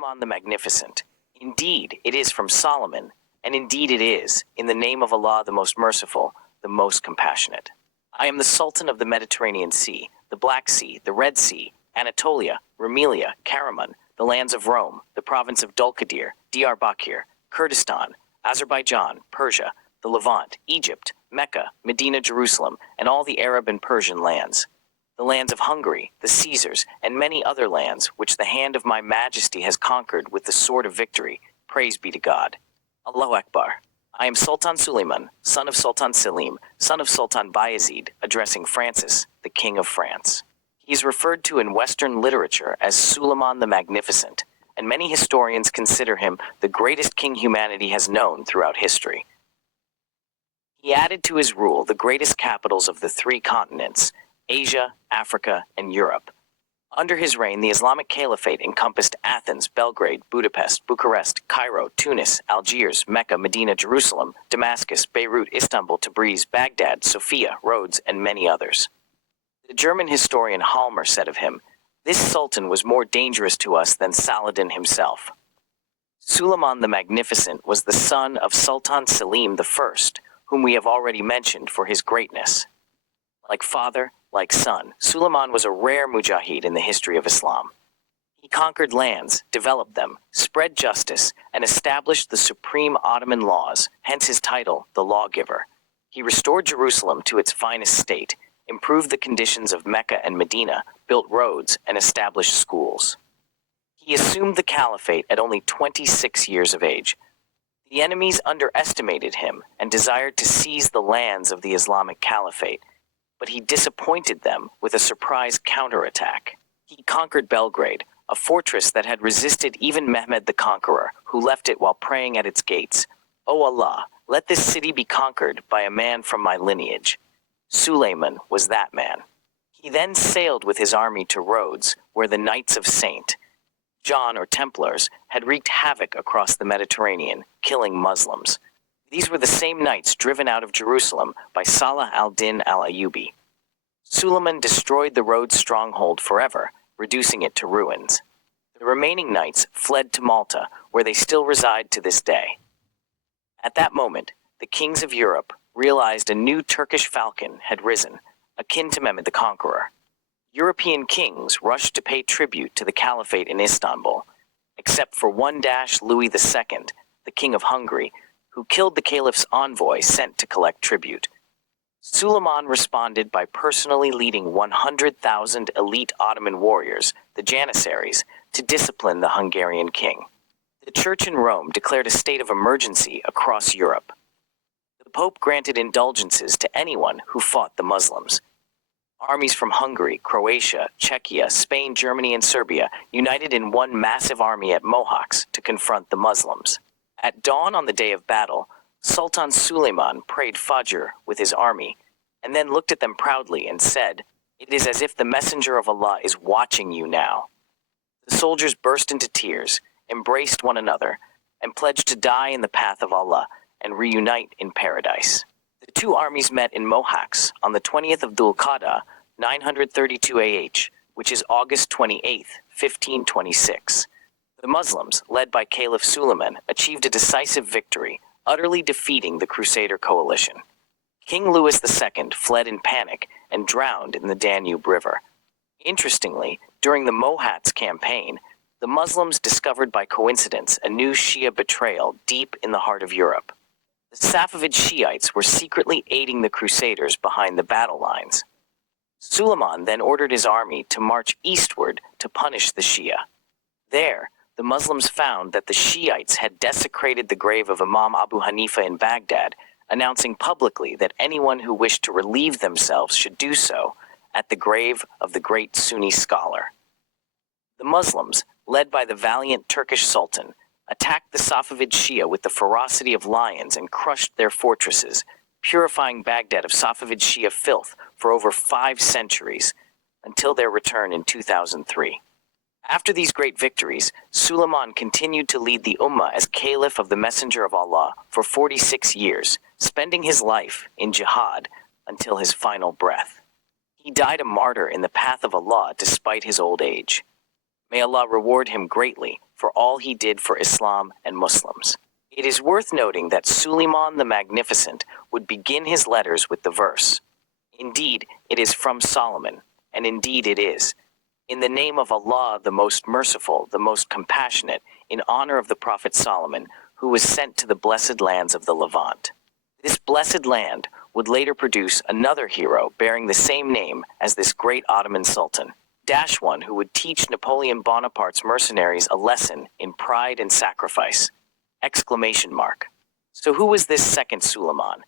Suleiman the Magnificent. Indeed, it is from Solomon, and indeed it is, in the name of Allah the most merciful, the most compassionate. I am the Sultan of the Mediterranean Sea, the Black Sea, the Red Sea, Anatolia, Rumelia, Karaman, the lands of Rome, the province of Dulkadir, Diyarbakir, Kurdistan, Azerbaijan, Persia, the Levant, Egypt, Mecca, Medina, Jerusalem, and all the Arab and Persian lands. The lands of Hungary, the Caesars, and many other lands which the hand of my majesty has conquered with the sword of victory. Praise be to God. Allahu Akbar. I am Sultan Suleiman, son of Sultan Selim, son of Sultan Bayezid, addressing Francis, the King of France. He is referred to in Western literature as Suleiman the Magnificent, and many historians consider him the greatest king humanity has known throughout history. He added to his rule the greatest capitals of the three continents, Asia, Africa, and Europe. Under his reign, the Islamic Caliphate encompassed Athens, Belgrade, Budapest, Bucharest, Cairo, Tunis, Algiers, Mecca, Medina, Jerusalem, Damascus, Beirut, Istanbul, Tabriz, Baghdad, Sofia, Rhodes, and many others. The German historian Halmer said of him, "This sultan was more dangerous to us than Saladin himself." Suleiman the Magnificent was the son of Sultan Selim I, whom we have already mentioned for his greatness. Like father, like son, Suleiman was a rare mujahid in the history of Islam. He conquered lands, developed them, spread justice, and established the supreme Ottoman laws, hence his title, the Lawgiver. He restored Jerusalem to its finest state, improved the conditions of Mecca and Medina, built roads, and established schools. He assumed the caliphate at only 26 years of age. The enemies underestimated him and desired to seize the lands of the Islamic Caliphate, but he disappointed them with a surprise counterattack. He conquered Belgrade, a fortress that had resisted even Mehmed the Conqueror, who left it while praying at its gates. "O Allah, let this city be conquered by a man from my lineage." Suleiman was that man. He then sailed with his army to Rhodes, where the Knights of St. John or Templars had wreaked havoc across the Mediterranean, killing Muslims. These were the same knights driven out of Jerusalem by Salah al-Din al-Ayyubi. Suleiman destroyed the Rhodes stronghold forever, reducing it to ruins. The remaining knights fled to Malta, where they still reside to this day. At that moment, the kings of Europe realized a new Turkish falcon had risen, akin to Mehmed the Conqueror. European kings rushed to pay tribute to the Caliphate in Istanbul, except for Louis II, the King of Hungary, who killed the caliph's envoy sent to collect tribute. Suleiman responded by personally leading 100,000 elite Ottoman warriors, the Janissaries, to discipline the Hungarian king. The Church in Rome declared a state of emergency across Europe. The Pope granted indulgences to anyone who fought the Muslims. Armies from Hungary, Croatia, Czechia, Spain, Germany, and Serbia united in one massive army at Mohacs to confront the Muslims. At dawn on the day of battle, Sultan Suleiman prayed Fajr with his army, and then looked at them proudly and said, "It is as if the messenger of Allah is watching you now." The soldiers burst into tears, embraced one another, and pledged to die in the path of Allah and reunite in paradise. The two armies met in Mohacs on the 20th of Dhul Qa'dah, 932 AH, which is August 28, 1526. The Muslims, led by Caliph Suleiman, achieved a decisive victory, utterly defeating the Crusader coalition. King Louis II fled in panic and drowned in the Danube River. Interestingly, during the Mohacs campaign, the Muslims discovered by coincidence a new Shia betrayal deep in the heart of Europe. The Safavid Shiites were secretly aiding the Crusaders behind the battle lines. Suleiman then ordered his army to march eastward to punish the Shia. There, the Muslims found that the Shiites had desecrated the grave of Imam Abu Hanifa in Baghdad, announcing publicly that anyone who wished to relieve themselves should do so at the grave of the great Sunni scholar. The Muslims, led by the valiant Turkish Sultan, attacked the Safavid Shia with the ferocity of lions and crushed their fortresses, purifying Baghdad of Safavid Shia filth for over 5 centuries, until their return in 2003. After these great victories, Suleiman continued to lead the Ummah as Caliph of the Messenger of Allah for 46 years, spending his life in jihad until his final breath. He died a martyr in the path of Allah despite his old age. May Allah reward him greatly for all he did for Islam and Muslims. It is worth noting that Suleiman the Magnificent would begin his letters with the verse, "Indeed, it is from Solomon, and indeed it is. In the name of Allah, the most merciful, the most compassionate, in honor of the Prophet Solomon, who was sent to the blessed lands of the Levant." This blessed land would later produce another hero bearing the same name as this great Ottoman Sultan, one who would teach Napoleon Bonaparte's mercenaries a lesson in pride and sacrifice. Exclamation mark. So who was this second Suleiman,